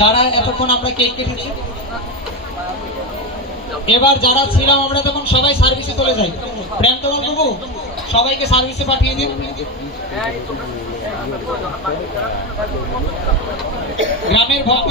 যারা এতক্ষণ আমরা কেক কেটেছি, এবার যারা ছিলাম আমরা তখন সবাই সার্ভিসে চলে যাই। প্রেম তোমার বাবু সবাইকে সার্ভিসে পাঠিয়ে দিন। গ্রামের ভক্ত